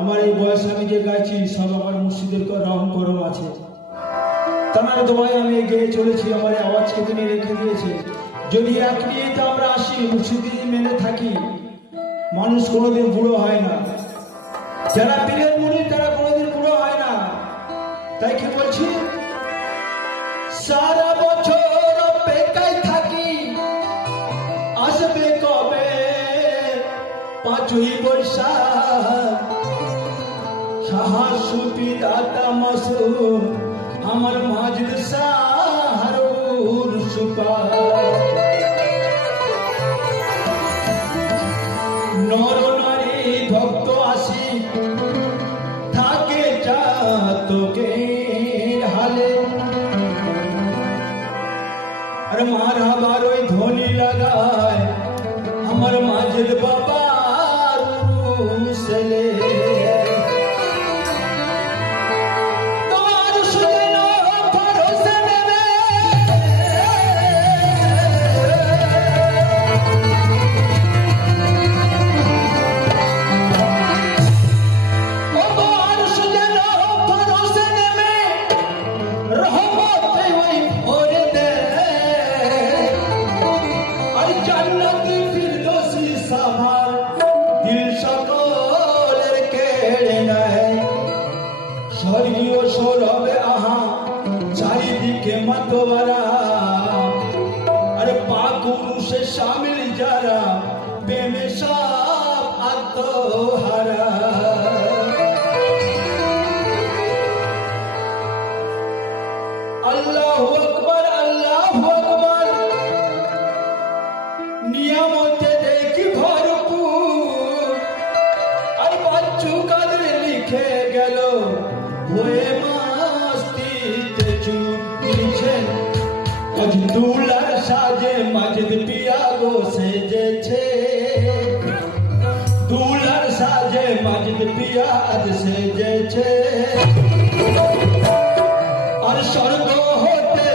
আমার এই বয়সে আমি যে গাইছি সব আমার মুর্শিদের রহম করম আছে। তার দোয়ায় আমি এগিয়ে চলেছি, আমার আওয়াজকে তিনি রেখে দিয়েছে। যদি এক নিয়েতে আমরা আসি, মুর্শিদি মেনে থাকি, মানুষ কোনোদিন বুড়ো হয় না। যারা পীরের মুড়ি তারা কোনোদিন বুড়ো হয় না। তাই কি বলছি, সারা বছর অপেক্ষায় থাকি, আসবে কবে পাঁচই বৈশাখ। সাহাসুপি দাতা মাসুম আমার মাজিদ সাহারুর সুপা। নর নারী ভক্ত আসি থাকে চাতকের হালে। আর মারা বারোই ধ্বনি লাগায় আমার মাঝের বাবার ছেলে। স্বর্গীয় সৌরভে আহা চারিদিকে মাতোয়ারা। আর পাকুরুষে সামিল যারা প্রেমে সব আত্মহারা। আল্লাহু আকবার, আল্লাহু আকবার। নিয়ামতে দেখি ভরপুর, আর বাচ্চু কাদের লিখে গেল হয়ে মাস্তিতে চুপছেন। আজ দুলার সাজে মাজিদ পিয়া গো সেজেছে। দুলার সাজে মাজিদ পিয়া আজ সেজেছে। আর স্বর্গ হতে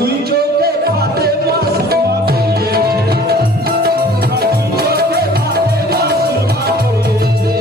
দুই চোখে ভাতে মাসুমা পড়িয়েছে, দুই চোখে ভাতে মাসুমা পড়িয়েছে।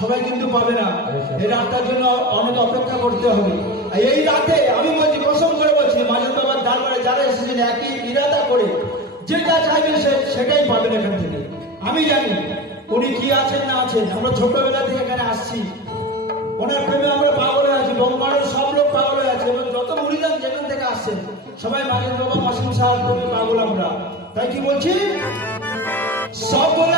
সবাই কিন্তু পাবে না, এই রাতটার জন্য অনেক অপেক্ষা করতে হবে। এই রাতে আমি বলছি, কসম করে বলছি, মাঝের বাবার দরবারে যারা এসেছেন একই ইরাদা করে যেটা চাইবেন সেটাই পাবেন এখান থেকে। আমি জানি উনি কি আছেন না আছেন, আমরা ছোটবেলা থেকে এখানে আসছি, ওনার প্রেমে আমরা পাগল হয়ে আছি, ব্রহ্মাণ্ডের সব লোক পাগল হয়ে আছে, এবং যত মুড়িদান যেখান থেকে আসছেন সবাই মাঝের বাবা মাসিম সাহার প্রেমে পাগল আমরা। তাই কি বলছি, সব বলে